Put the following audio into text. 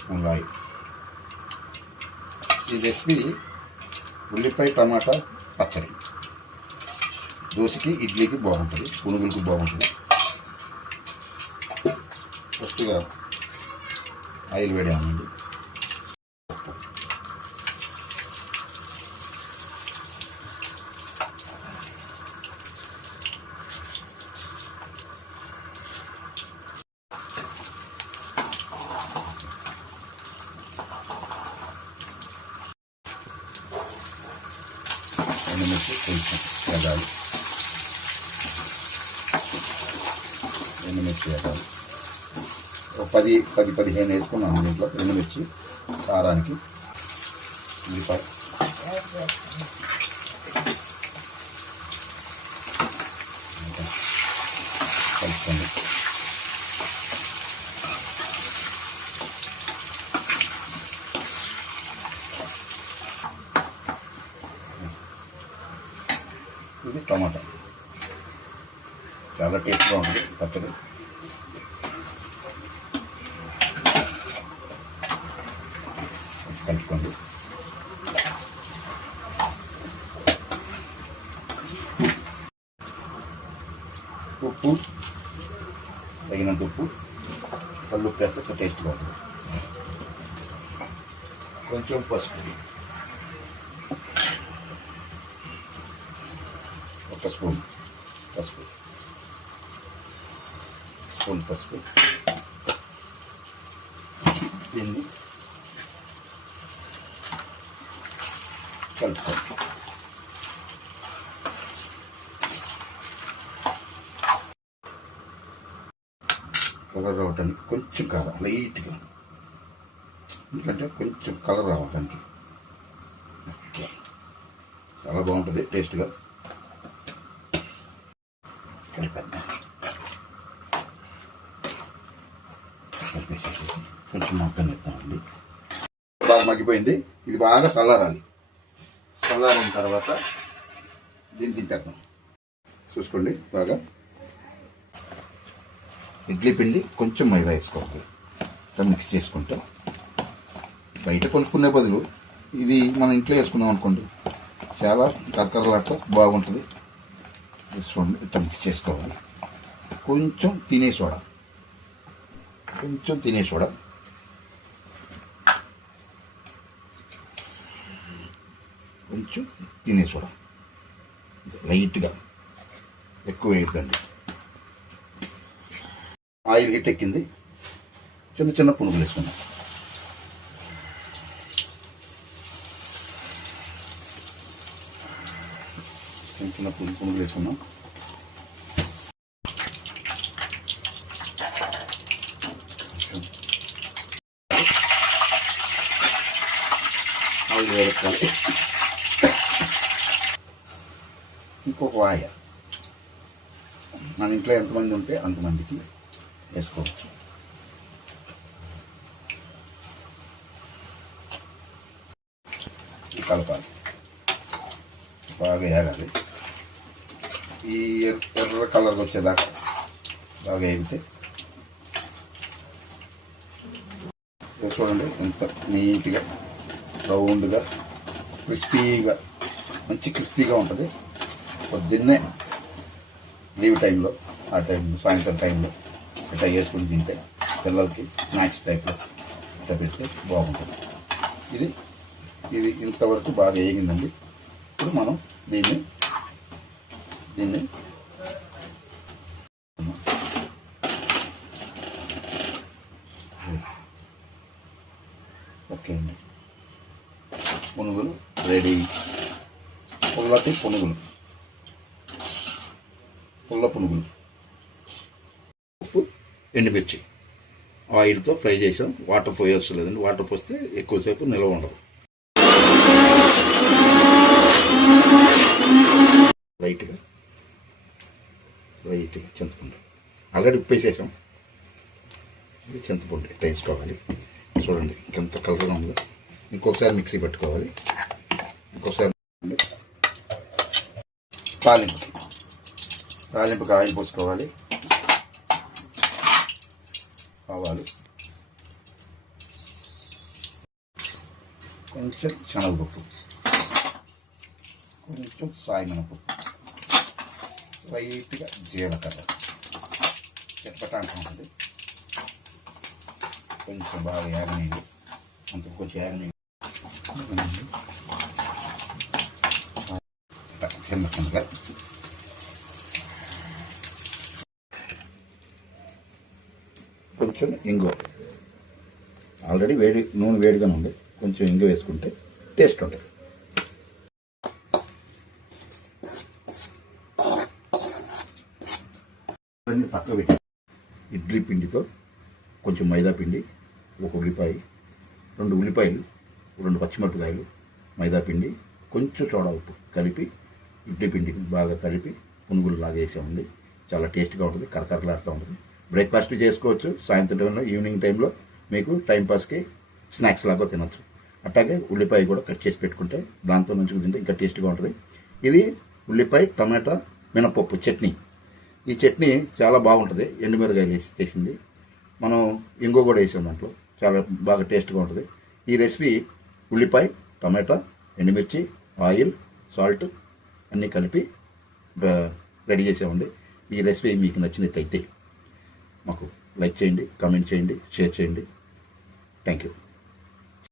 స్పూన్ల ఆయిల్. ఈ రెసిపీ ఉల్లిపాయ టమాటా పచ్చడి దోశకి ఇడ్లీకి బాగుంటుంది, పునుగులకి బాగుంటుంది. ఫస్ట్గా ఆయిల్ వేడామండి. ఎండుమిర్చి కొంచెం వేగాలి. ఎండుమిర్చి వేగాలి. ఒక 10-15 వేసుకున్నాను దీంట్లో. ఎండుమిర్చి కారానికి. ఉల్లిపాయ కలుపుకోండి. ఇది టమాటా చాలా టేస్ట్గా ఉంటుంది పచ్చడి. కలుపుకోండి. ఉప్పు తగినంత ఉప్పు, కళ్ళు వేస్తే టేస్ట్గా ఉంటుంది. కొంచెం పసుపు, ఒక స్పూన్ పసుపు, దీన్ని కలుపుకోండి. కలర్ రావడానికి కొంచెం కారం లైట్గా, ఎందుకంటే కొంచెం కలర్ రావడానికి. ఓకే, చాలా బాగుంటుంది టేస్ట్గా. కలిపేద్దాం. కలిపేసేసి కొంచెం మగ్గనిద్దామండి. బాగా మగ్గిపోయింది. ఇది బాగా చల్లారాలి. చల్లారిన తర్వాత దీన్ని తింపేద్దాం. చూసుకోండి, బాగా ఇడ్లీ పిండి కొంచెం మైదా వేసుకోవాలి. మిక్స్ చేసుకుంటాం. బయట కొనుక్కునే బదులు ఇది మనం ఇంట్లో వేసుకున్నాం అనుకోండి, చాలా కరకరలాడుతూ బాగుంటుంది. చూడండి, ఇట్లా మిక్స్ చేసుకోవాలి. కొంచెం తినే సోడా, లైట్గా, ఎక్కువ వేయద్దండి. ఆయిల్ హీట్ ఎక్కింది. చిన్న చిన్న పునుగులు వేసుకున్నాం. చిన్న పునుగులు వేసుకున్నాం. ఆయిల్ వేసుకోవాలి. ఇంకొక వాయ మన ఇంట్లో ఎంతమంది ఉంటే అంతమందికి వేసుకోవచ్చు. కలపాలి, బాగా వేగాలి. ఈ ఎర్ర కలర్కి వచ్చేదాకా బాగా వేగితే చూడండి ఎంత నీట్గా రౌండ్గా క్రిస్పీగా, మంచి క్రిస్పీగా ఉంటుంది. పొద్దున్నే లీవ్ టైంలో, ఆ టైంలో సాయంత్రం టైంలో ఇట్లా వేసుకుని తింటే పిల్లలకి స్నాక్స్ టైప్లో ఇట్లా పెడితే బాగుంటుంది. ఇది ఇంతవరకు బాగా వేగిందండి. ఇప్పుడు మనం దీన్ని ఓకే అండి. పునుగులు రెడీ. పుల్లటి పునుగులు, ఉప్పు, ఎండుమిర్చి ఆయిల్తో ఫ్రై చేసాం. వాటర్ పోయవలసిన లేదండి. వాటర్ పోస్తే ఎక్కువసేపు నిల్వ ఉండదు. లైట్గా చింతపండు ఆల్రెడీ ఉప్పు వేసేసాం. ఇది చింతపండు ఇట్లా వేసుకోవాలి. చూడండి ఇంకెంత కలర్గా ఉందో. ఇంకొకసారి మిక్సీ పెట్టుకోవాలి. ఇంకొకసారి తాలింపుకి ఆయిల్ పోసుకోవాలి. ఆవాలు, కొంచెం శనగపప్పు, కొంచెం సాయమినపప్పు, లైట్గా జీలకర్ర చెప్పటానికి ఉంటుంది. కొంచెం బాగా యాగనీయండి, అంత కొంచెం యాగనీయండి, చిన్న చిన్నగా కొంచెం ఇంగువ. ఆల్రెడీ నూనె వేడిగానే ఉంది, కొంచెం ఇంగువ వేసుకుంటే టేస్ట్ ఉంటుంది. పక్క పెట్టి ఇడ్లీ పిండితో కొంచెం మైదా పిండి, ఒక ఉల్లిపాయ, 2 ఉల్లిపాయలు, 2 పచ్చిమిరపకాయలు, మైదా పిండి, కొంచెం సోడా ఉప్పు కలిపి ఇడ్లీ పిండిని బాగా కలిపి పునుగులు లాగా వేసామండి. చాలా టేస్ట్గా ఉంటుంది, కరకరలాడుతూ ఉంటుంది. బ్రేక్ఫాస్ట్ చేసుకోవచ్చు, సాయంత్రం టైంలో, ఈవినింగ్ టైంలో మీకు టైంపాస్కి స్నాక్స్ లాగా తినచ్చు. అట్లాగే ఉల్లిపాయ కూడా కట్ చేసి పెట్టుకుంటే దాంతో మంచిగా తింటే ఇంకా టేస్ట్గా ఉంటుంది. ఇది ఉల్లిపాయ టమాటా మినపప్పు చట్నీ. ఈ చట్నీ చాలా బాగుంటుంది, ఎండుమిరగాయలు వేసి చేసింది. మనం ఇంగో కూడా వేసాం దాంట్లో, చాలా బాగా టేస్ట్గా ఉంటుంది. ఈ రెసిపీ ఉల్లిపాయ టమాటా ఎండుమిర్చి ఆయిల్ సాల్ట్ అన్నీ కలిపి రెడీ చేసామండి. ఈ రెసిపీ మీకు నచ్చినట్లయితే మాకు లైక్ చేయండి, కామెంట్ చేయండి, షేర్ చేయండి. Thank you.